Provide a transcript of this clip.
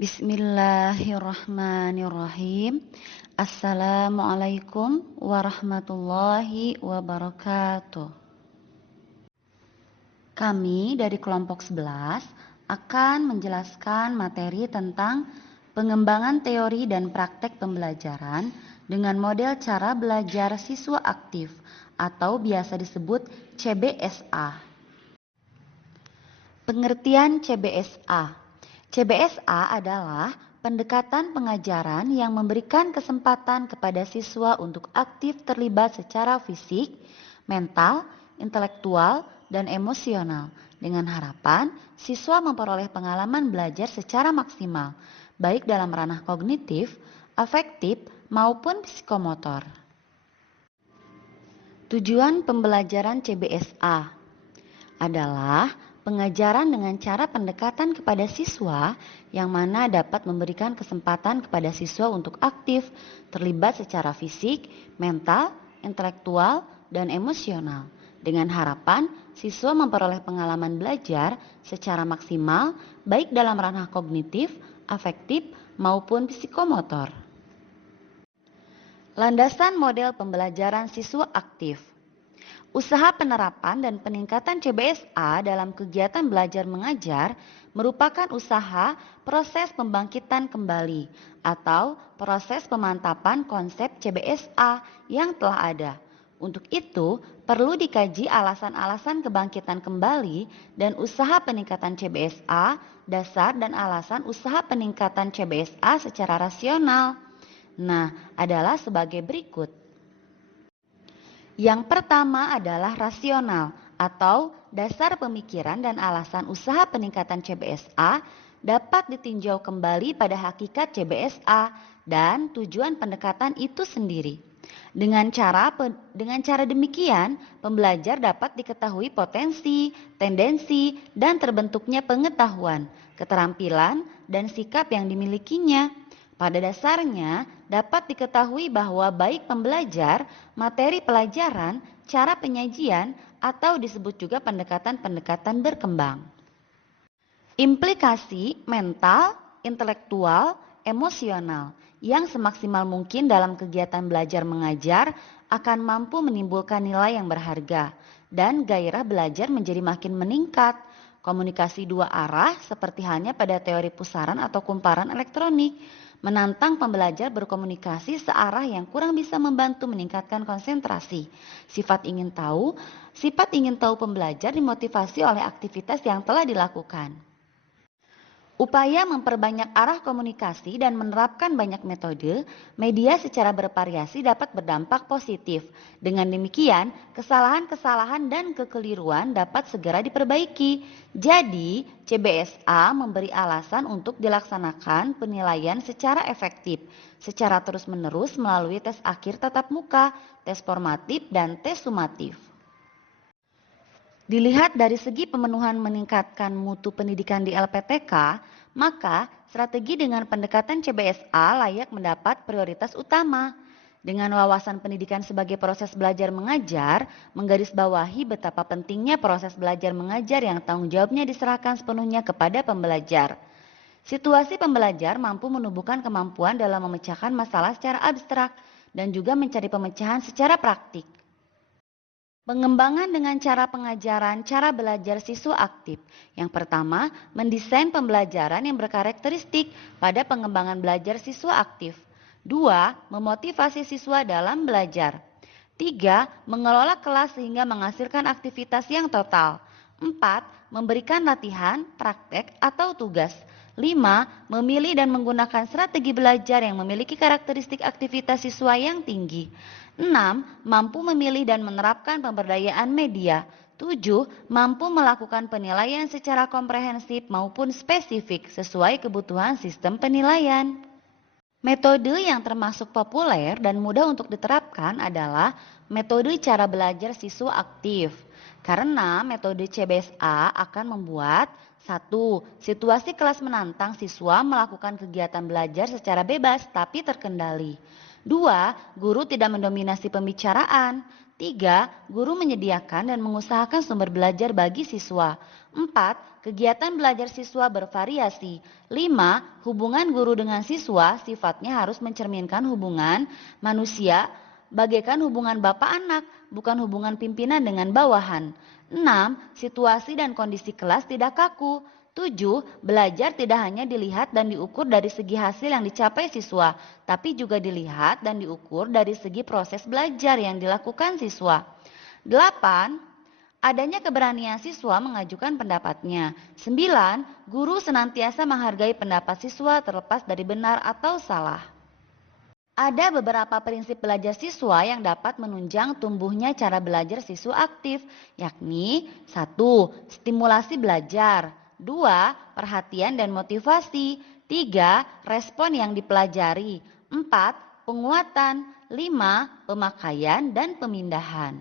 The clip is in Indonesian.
Bismillahirrahmanirrahim. Assalamualaikum warahmatullahi wabarakatuh. Kami dari kelompok 11 akan menjelaskan materi tentang pengembangan teori dan praktek pembelajaran dengan model cara belajar siswa aktif atau biasa disebut CBSA. Pengertian CBSA. CBSA adalah pendekatan pengajaran yang memberikan kesempatan kepada siswa untuk aktif terlibat secara fisik, mental, intelektual, dan emosional dengan harapan siswa memperoleh pengalaman belajar secara maksimal, baik dalam ranah kognitif, afektif, maupun psikomotor. Tujuan pembelajaran CBSA adalah pengajaran dengan cara pendekatan kepada siswa yang mana dapat memberikan kesempatan kepada siswa untuk aktif, terlibat secara fisik, mental, intelektual, dan emosional. Dengan harapan siswa memperoleh pengalaman belajar secara maksimal baik dalam ranah kognitif, afektif, maupun psikomotor. Landasan model pembelajaran siswa aktif. Usaha penerapan dan peningkatan CBSA dalam kegiatan belajar mengajar merupakan usaha proses pembangkitan kembali atau proses pemantapan konsep CBSA yang telah ada. Untuk itu, perlu dikaji alasan-alasan kebangkitan kembali dan usaha peningkatan CBSA, dasar dan alasan usaha peningkatan CBSA secara rasional. Adalah sebagai berikut. Yang pertama adalah rasional atau dasar pemikiran dan alasan usaha peningkatan CBSA dapat ditinjau kembali pada hakikat CBSA dan tujuan pendekatan itu sendiri. Dengan cara demikian, pembelajar dapat diketahui potensi, tendensi, dan terbentuknya pengetahuan, keterampilan, dan sikap yang dimilikinya. Pada dasarnya, dapat diketahui bahwa baik pembelajar, materi pelajaran, cara penyajian, atau disebut juga pendekatan-pendekatan berkembang. Implikasi mental, intelektual, emosional yang semaksimal mungkin dalam kegiatan belajar mengajar akan mampu menimbulkan nilai yang berharga dan gairah belajar menjadi makin meningkat. Komunikasi dua arah seperti halnya pada teori pusaran atau kumparan elektronik menantang pembelajar berkomunikasi searah yang kurang bisa membantu meningkatkan konsentrasi. Sifat ingin tahu pembelajar dimotivasi oleh aktivitas yang telah dilakukan. Upaya memperbanyak arah komunikasi dan menerapkan banyak metode, media secara bervariasi dapat berdampak positif. Dengan demikian, kesalahan-kesalahan dan kekeliruan dapat segera diperbaiki. Jadi, CBSA memberi alasan untuk dilaksanakan penilaian secara efektif, secara terus-menerus melalui tes akhir tatap muka, tes formatif, dan tes sumatif. Dilihat dari segi pemenuhan meningkatkan mutu pendidikan di LPTK, maka strategi dengan pendekatan CBSA layak mendapat prioritas utama. Dengan wawasan pendidikan sebagai proses belajar mengajar, menggarisbawahi betapa pentingnya proses belajar mengajar yang tanggung jawabnya diserahkan sepenuhnya kepada pembelajar. Situasi pembelajar mampu menumbuhkan kemampuan dalam memecahkan masalah secara abstrak dan juga mencari pemecahan secara praktik. Pengembangan dengan cara pengajaran, cara belajar siswa aktif. Yang pertama, mendesain pembelajaran yang berkarakteristik pada pengembangan belajar siswa aktif. 2. Memotivasi siswa dalam belajar. 3. Mengelola kelas sehingga menghasilkan aktivitas yang total. 4. Memberikan latihan, praktek, atau tugas. 5. Memilih dan menggunakan strategi belajar yang memiliki karakteristik aktivitas siswa yang tinggi. 6. Mampu memilih dan menerapkan pemberdayaan media. 7. Mampu melakukan penilaian secara komprehensif maupun spesifik sesuai kebutuhan sistem penilaian. Metode yang termasuk populer dan mudah untuk diterapkan adalah metode cara belajar siswa aktif. Karena metode CBSA akan membuat 1. Situasi kelas menantang siswa melakukan kegiatan belajar secara bebas tapi terkendali. 2. Guru tidak mendominasi pembicaraan. 3. Guru menyediakan dan mengusahakan sumber belajar bagi siswa. 4. Kegiatan belajar siswa bervariasi. 5. Hubungan guru dengan siswa sifatnya harus mencerminkan hubungan manusia bagaikan hubungan bapak anak, bukan hubungan pimpinan dengan bawahan. 6. Situasi dan kondisi kelas tidak kaku. 7. Belajar tidak hanya dilihat dan diukur dari segi hasil yang dicapai siswa, tapi juga dilihat dan diukur dari segi proses belajar yang dilakukan siswa. 8. Adanya keberanian siswa mengajukan pendapatnya. 9. Guru senantiasa menghargai pendapat siswa terlepas dari benar atau salah. Ada beberapa prinsip belajar siswa yang dapat menunjang tumbuhnya cara belajar siswa aktif, yakni 1. Stimulasi belajar. 2. Perhatian dan motivasi. 3. Respon yang dipelajari. 4. Penguatan. 5. Pemakaian dan pemindahan.